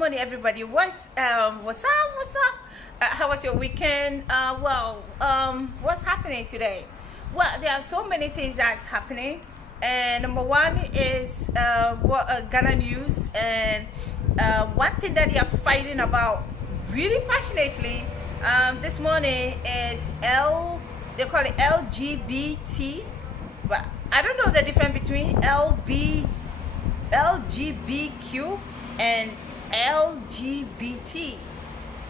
morning, everybody. What's up? What's up? How was your weekend? What's happening today? Well, there are so many things that's happening, and number one is Ghana news, and one thing that they are fighting about really passionately this morning is they call it LGBT, but I don't know the difference between LGBTQ and LGBT.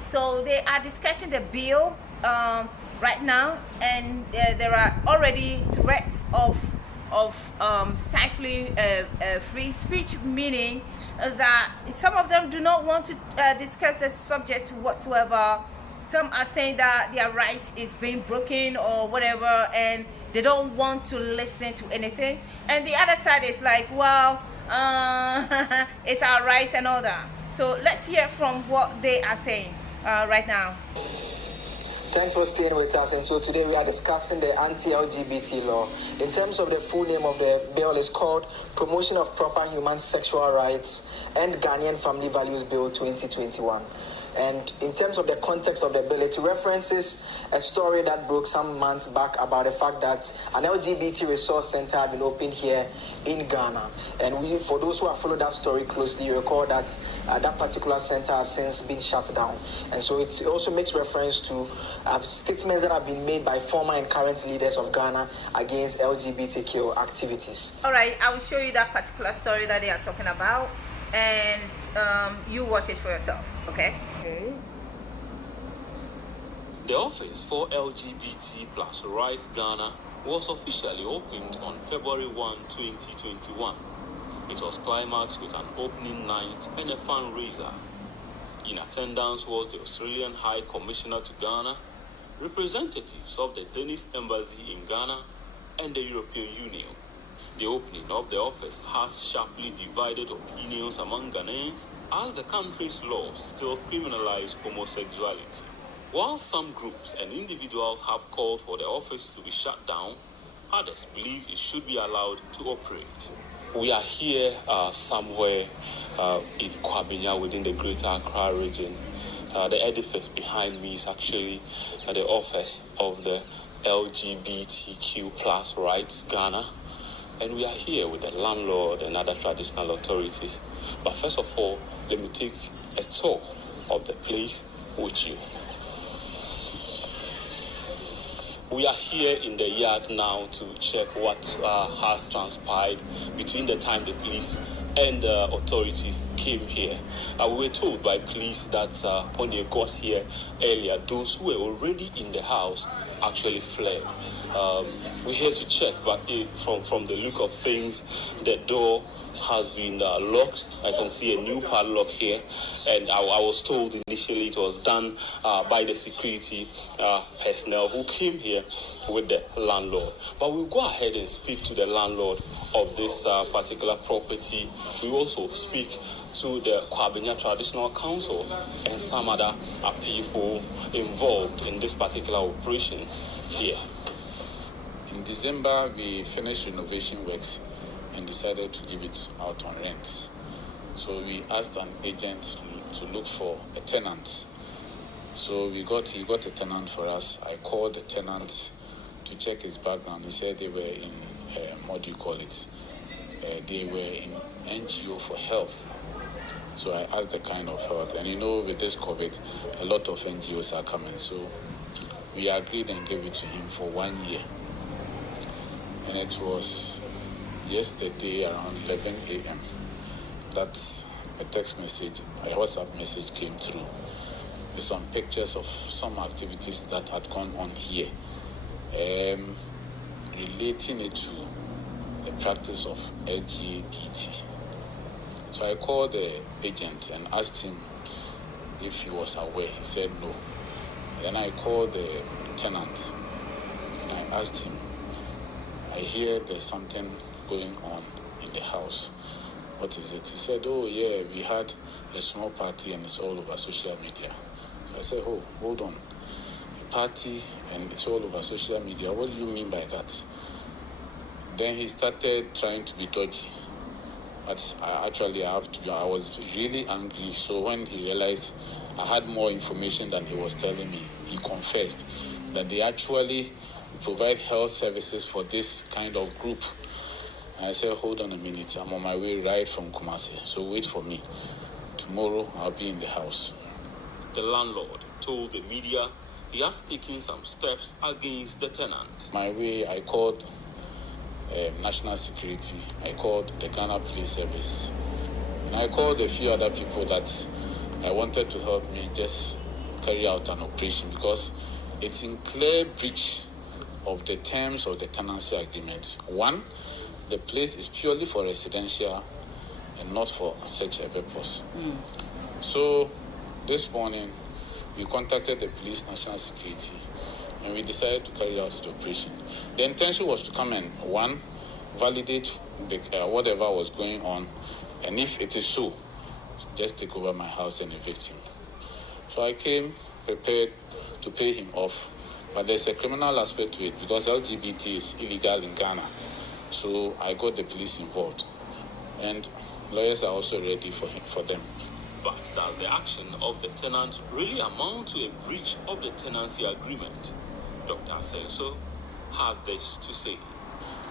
So they are discussing the bill right now, and there are already threats of stifling free speech, meaning that some of them do not want to discuss the subject whatsoever. Some are saying that their right is being broken or whatever, and they don't want to listen to anything. And the other side is like, well, it's our right and all that. So let's hear from what they are saying right now. Thanks for staying with us. And so today we are discussing the anti-LGBT law. In terms of the full name of the bill, is called Promotion of Proper Human Sexual Rights and Ghanaian Family Values Bill 2021. And in terms of the context of the bill, it references a story that broke some months back about the fact that an LGBT resource center had been opened here in Ghana. And for those who have followed that story closely, you recall that that particular center has since been shut down. And so it also makes reference to statements that have been made by former and current leaders of Ghana against LGBTQ activities. All right, I will show you that particular story that they are talking about, and you watch it for yourself, okay? The office for LGBT plus Rights Ghana was officially opened on February 1, 2021. It was climaxed with an opening night and a fundraiser. In attendance was the Australian High Commissioner to Ghana, representatives of the Danish Embassy in Ghana, and the European Union. The opening of the office has sharply divided opinions among Ghanaians, as the country's laws still criminalize homosexuality. While some groups and individuals have called for the office to be shut down, others believe it should be allowed to operate. We are here somewhere in Kwabinya within the Greater Accra region. The edifice behind me is actually the office of the LGBTQ plus Rights Ghana. And we are here with the landlord and other traditional authorities. But first of all, let me take a tour of the place with you. We are here in the yard now to check what has transpired between the time the police and the authorities came here. We were told by police that when they got here earlier, those who were already in the house actually fled. We're here to check, but from the look of things, the door has been locked. I can see a new padlock here, and I was told initially it was done by the security personnel who came here with the landlord. But we'll go ahead and speak to the landlord of this particular property. We also speak to the Kwabinya Traditional Council and some other people involved in this particular operation here. In December, we finished renovation works and decided to give it out on rent. So we asked an agent to look for a tenant. So he got a tenant for us. I called the tenant to check his background. He said they were in, they were in NGO for health. So I asked the kind of health. And with this COVID, a lot of NGOs are coming. So we agreed and gave it to him for 1 year. And it was yesterday around 11 a.m. that a text message, a WhatsApp message came through with some pictures of some activities that had gone on here, relating it to the practice of LGBT. So I called the agent and asked him if he was aware. He said no. Then I called the tenant and I asked him, I hear there's something going on in the house. What is it? He said, oh yeah, we had a small party and it's all over social media. So I said, oh, hold on. A party and it's all over social media. What do you mean by that? Then he started trying to be dodgy. But I was really angry. So when he realized I had more information than he was telling me, he confessed that they actually provide health services for this kind of group. And I said, hold on a minute, I'm on my way right from Kumasi, so wait for me. Tomorrow I'll be in the house. The landlord told the media he has taken some steps against the tenant. My way, I called National Security, I called the Ghana Police Service, and I called a few other people that I wanted to help me just carry out an operation because it's in clear breach of the terms of the tenancy agreement. One, the place is purely for residential and not for such a purpose. So this morning, we contacted the police, National Security, and we decided to carry out the operation. The intention was to come and, one, validate whatever was going on, and if it is so, just take over my house and evict him. So I came prepared to pay him off, but there's a criminal aspect to it because LGBT is illegal in Ghana. So I got the police involved, and lawyers are also ready for them. But does the action of the tenant really amount to a breach of the tenancy agreement? Dr. Asenso had this to say.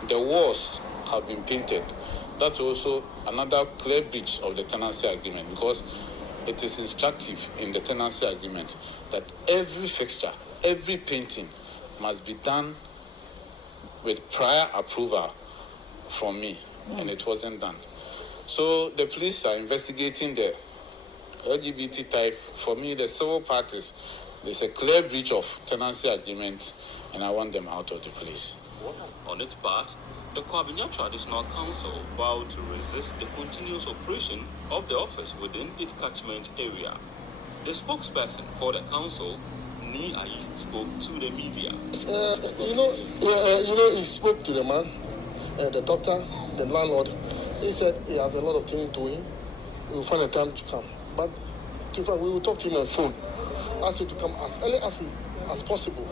The walls have been painted. That's also another clear breach of the tenancy agreement because it is instructive in the tenancy agreement that every fixture, every painting must be done with prior approval from me, and it wasn't done. So the police are investigating the LGBT type. For me, the civil parties, there's a clear breach of tenancy agreement, and I want them out of the place. On its part, the Kwabinya Traditional Council vowed to resist the continuous operation of the office within its catchment area. The spokesperson for the council, Ni Ayi, spoke to the media. He spoke to the man, the doctor, the landlord. He said he has a lot of things doing. He will find a time to come. But we will talk to him on phone. Ask him to come as early as possible.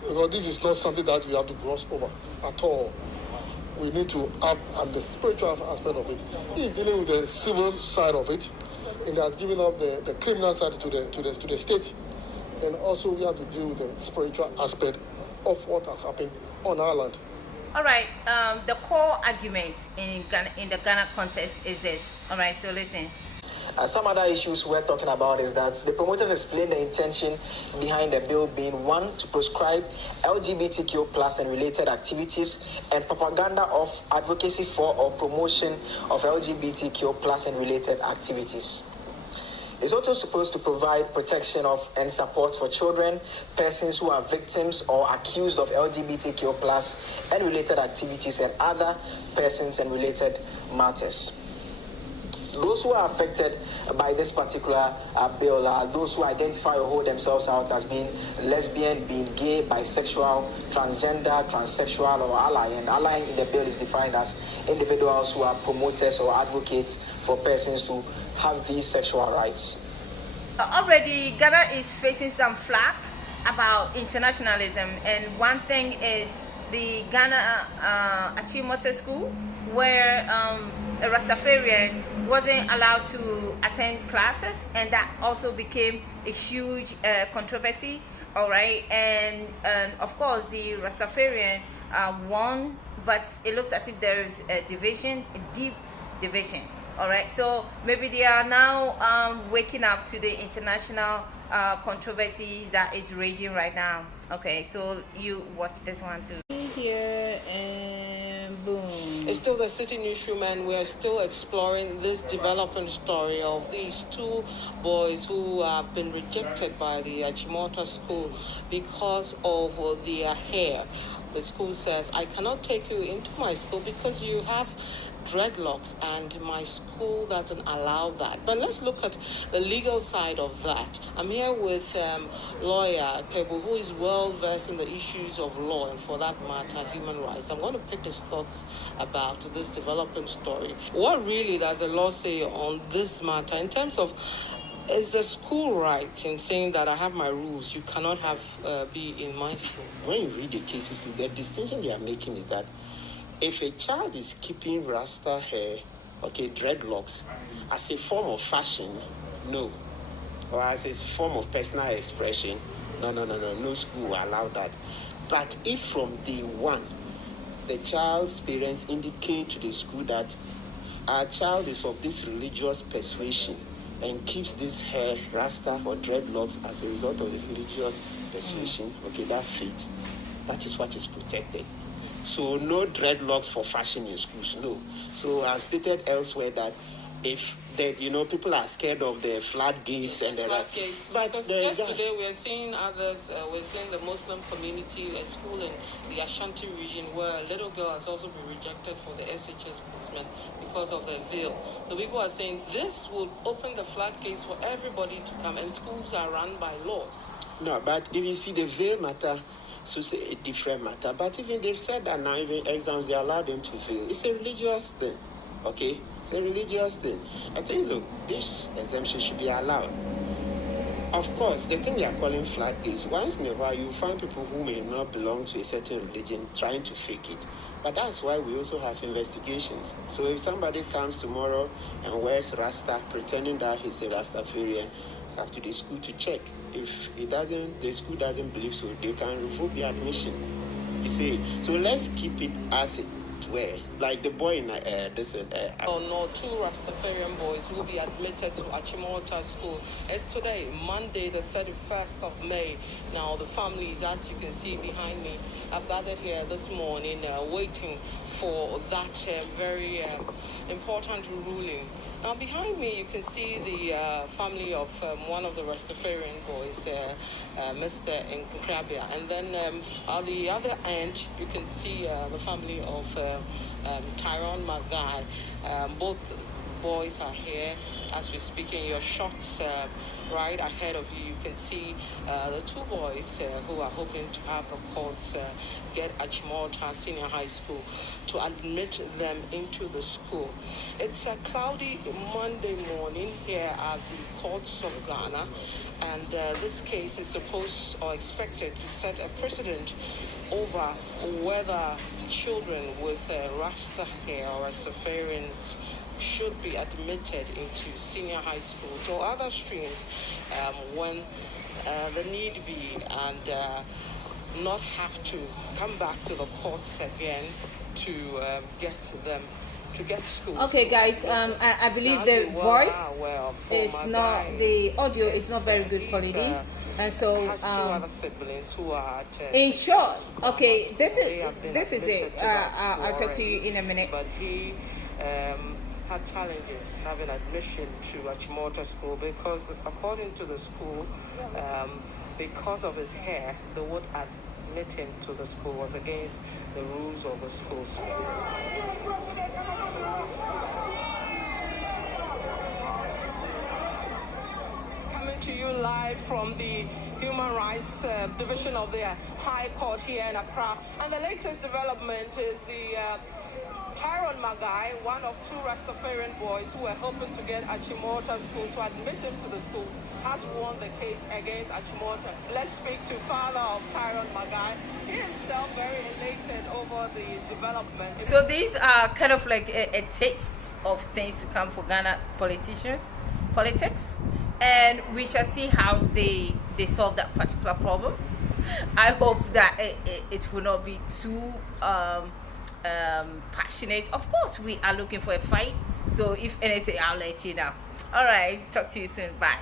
Because this is not something that we have to gloss over at all. We need to have the spiritual aspect of it. He's dealing with the civil side of it, and has given up the criminal side to the state. Then also we have to deal with the spiritual aspect of what has happened on our land. All right, the core argument in the Ghana context is this. All right, so listen. Some other issues we're talking about is that the promoters explain the intention behind the bill being, one, to proscribe LGBTQ plus and related activities and propaganda of advocacy for or promotion of LGBTQ plus and related activities. It's also supposed to provide protection of and support for children, persons who are victims or accused of LGBTQ plus and related activities, and other persons and related matters. Those who are affected by this particular bill are those who identify or hold themselves out as being lesbian, being gay, bisexual, transgender, transsexual, or ally. And ally in the bill is defined as individuals who are promoters or advocates for persons to have these sexual rights. Already, Ghana is facing some flack about internationalism, and one thing is the Ghana Achimota School, where a Rastafarian wasn't allowed to attend classes, and that also became a huge controversy. All right, and of course the Rastafarian won, but it looks as if there is a division, a deep division. All right, so maybe they are now waking up to the international controversies that is raging right now. Okay, so you watch this one too. Here and boom. It's still the City Newsroom, and we are still exploring this developing story of these two boys who have been rejected by the Achimota School because of their hair. The school says, I cannot take you into my school because you have dreadlocks, and my school doesn't allow that. But let's look at the legal side of that. I'm here with lawyer Kebu, who is well versed in the issues of law and, for that matter, human rights. I'm going to pick his thoughts about this developing story. What really does the law say on this matter in terms of, is the school right in saying that I have my rules, you cannot have be in my school? When you read the cases, the distinction they are making is that if a child is keeping Rasta hair okay, dreadlocks, as a form of fashion, no. Or as a form of personal expression, no school will allow that. But if from day one, the child's parents indicate to the school that our child is of this religious persuasion and keeps this hair, rasta or dreadlocks as a result of the religious persuasion, okay, that faith, that is what is protected. So no dreadlocks for fashion in schools, no. So I've stated elsewhere that if that, you know, people are scared of the floodgates and the floodgates. but because yesterday we're seeing others, we're seeing the Muslim community, a school in the Ashanti region where a little girl has also been rejected for the SHS placement because of her veil. So people are saying this will open the floodgates for everybody to come, and schools are run by laws. No, but if you see the veil matter, so say a different matter. But even they've said that now, even exams, they allow them to veil. It's a religious thing, okay? It's a religious thing. I think, look, this exemption should be allowed. Of course, the thing they are calling floodgates, once in a while you find people who may not belong to a certain religion trying to fake it. But that's why we also have investigations. So if somebody comes tomorrow and wears Rasta, pretending that he's a Rastafarian, it's up to the school to check. If it doesn't, the school doesn't believe so, they can revoke the admission. You see, so let's keep it as it were. Like the boy in no, 2 Rastafarian boys will be admitted to Achimota School. It's today, Monday, the 31st of May. Now, the families, as you can see behind me, have gathered here this morning waiting for that very important ruling. Now, behind me, you can see the family of one of the Rastafarian boys, Mr. Nkrabia. And then on the other end, you can see the family of Tyrone Magai. Both boys are here as we speak. In your shots right ahead of you, you can see the 2 boys who are hoping to have the courts get Achimota Senior High School to admit them into the school. It's a cloudy Monday morning here at the courts of Ghana, and this case is supposed or expected to set a precedent over whether children with Rasta hair or Rastafarians should be admitted into senior high school or other streams when the need be, and not have to come back to the courts again to get them to get school. Okay, guys, I believe the voice is not, the audio is not very good quality, and so has 2 other siblings who are in short, okay, this is it. I'll talk to you in a minute. But he had challenges having admission to Achimota School because, according to the school, because of his hair, the word admit him to the school was against the rules of the school. Coming to you live from the Human Rights Division of the High Court here in Accra. And the latest development is the Tyrone Magai, one of 2 Rastafarian boys who were hoping to get Achimota School to admit him to the school, has won the case against Achimota. Let's speak to father of Tyrone Magai. He himself very elated over the development. So these are kind of like a taste of things to come for Ghana politics, and we shall see how they solve that particular problem. I hope that it will not be too passionate. Of course, we are looking for a fight, so if anything, I'll let you know. All right, talk to you soon. Bye.